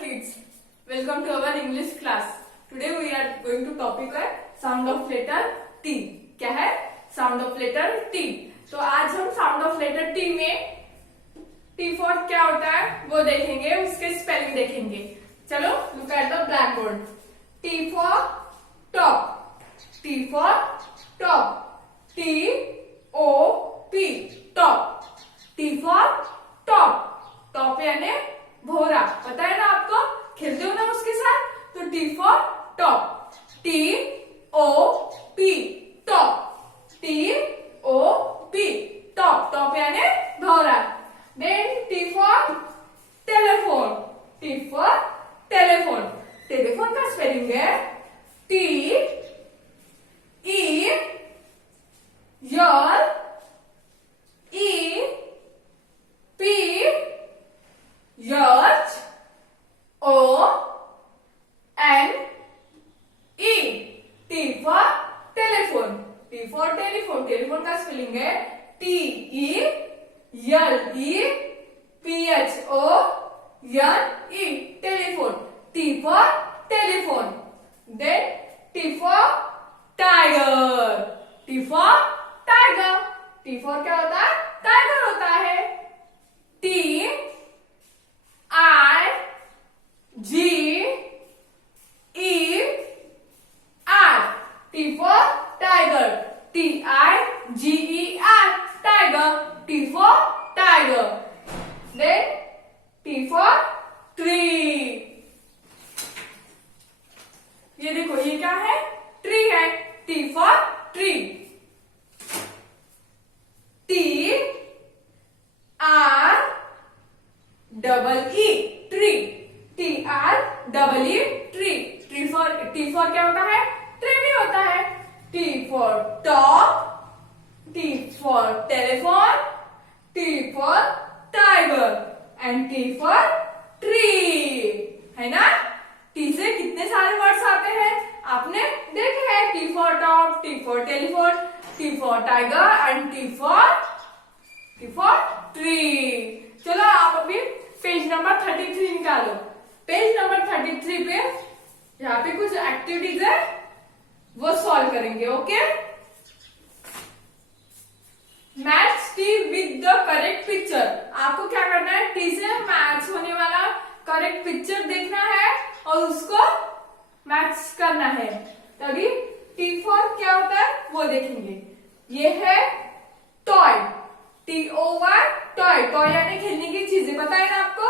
kids, welcome to our English class. Today we are going to topic है sound of letter T. क्या है? Sound of letter T. तो आज हम sound of letter T में T for क्या होता है वो देखेंगे, उसके स्पेलिंग देखेंगे. चलो look at the blackboard. T for top. T for top. T O P top. T for top. Top यानी भौरा, पता है ना आपको, खेलते हो ना उसके साथ. तो T for top. T O P top. T O P top. Top यानी भौरा. Then T for telephone. T for telephone. Telephone का स्पेलिंग है T E R E P H O N E. T for telephone. T for telephone. Telephone का spelling है T E L E P H O N E. Telephone. T for telephone. Then T for tiger. T for tiger. T for क्या होता है? Tiger होता है. T I G E R. T for tiger. T I G E R. Tiger. T for tiger. Then T for tree. ये देखो, ये क्या है? ट्री है. T for tree. T R double E tree. T R double E tree. T for क्या होता है? Tree भी होता है. T for top. T for telephone. T for tiger and T for tree. है ना? टी से कितने सारे वर्ड्स आते हैं आपने देखे हैं. T for top, T for telephone, T for tiger and T for tree. चलो आप अभी पेज नंबर 33 निकालो. पेज नंबर 33 पे यहाँ पे कुछ एक्टिविटीज है, वो सॉल्व करेंगे. Okay. Match T with the correct picture. आपको क्या करना है? टी से मैच होने वाला करेक्ट पिक्चर देखना है और उसको मैच करना है. तभी टी फॉर क्या होता है वो देखेंगे. ये है टॉय. TOY toy. टॉय यानी खेलने की चीजें, पता है ना आपको.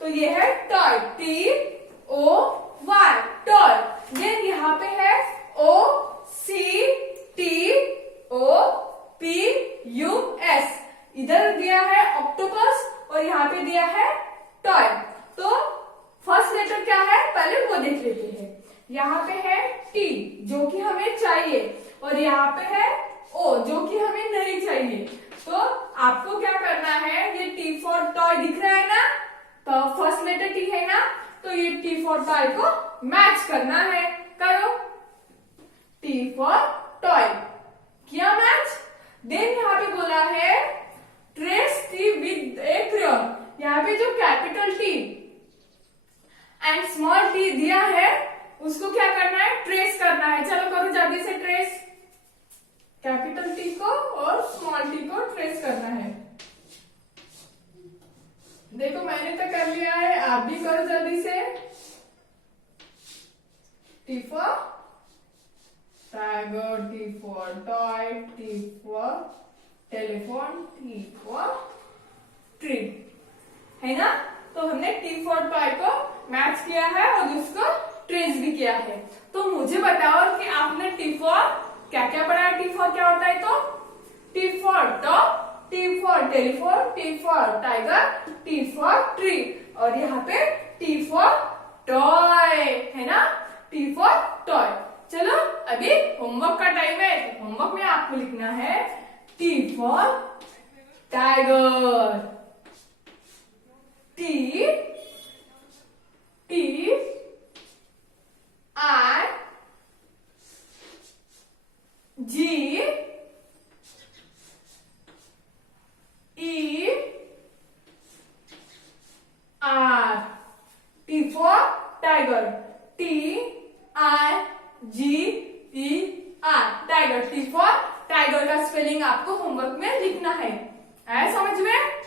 तो ये है टॉय. TOY toy. देन यहाँ पे है OCTOPUS. इधर दिया है ऑक्टोपस और यहाँ पे दिया है टॉय. तो फर्स्ट लेटर क्या है पहले वो देख लेते हैं. यहाँ पे है T जो कि हमें चाहिए और यहाँ पे है O जो कि हमें नहीं चाहिए. तो आपको क्या करना है, ये टी फॉर टॉय दिख रहा है ना, तो फर्स्ट लेटर टी है ना, तो ये टी फॉर टॉय को मैच करना है. करो. टी फॉर टॉय किया मैच. देन यहाँ पे बोला है trace T with A crayon. यहाँ पे जो capital T and small T दिया है उसको क्या करना है? ट्रेस करना है. चलो करो जल्दी से ट्रेस. कैपिटल टी को और स्मॉल टी को ट्रेस करना है. देखो मैंने तो कर लिया है, आप भी करो जल्दी से. T for tiger, T for toy, T for telephone, T for tree. है ना? तो हमने टी फॉर टॉय को मैच किया है और उसको ट्रेस भी किया है. तो मुझे बताओ कि आपने टी फॉर क्या क्या पढ़ा है. टी फॉर क्या होता है? तो T for top, T for telephone, T for tiger, T for tree और यहाँ पे टी फॉर टॉय. है ना? T for toy. चलो अभी होमवर्क का टाइम है. तो होमवर्क में आपको लिखना है T for tiger. T I G E R. T for tiger, TIGER, tiger. T for tiger का स्पेलिंग आपको होमवर्क में लिखना है समझ में।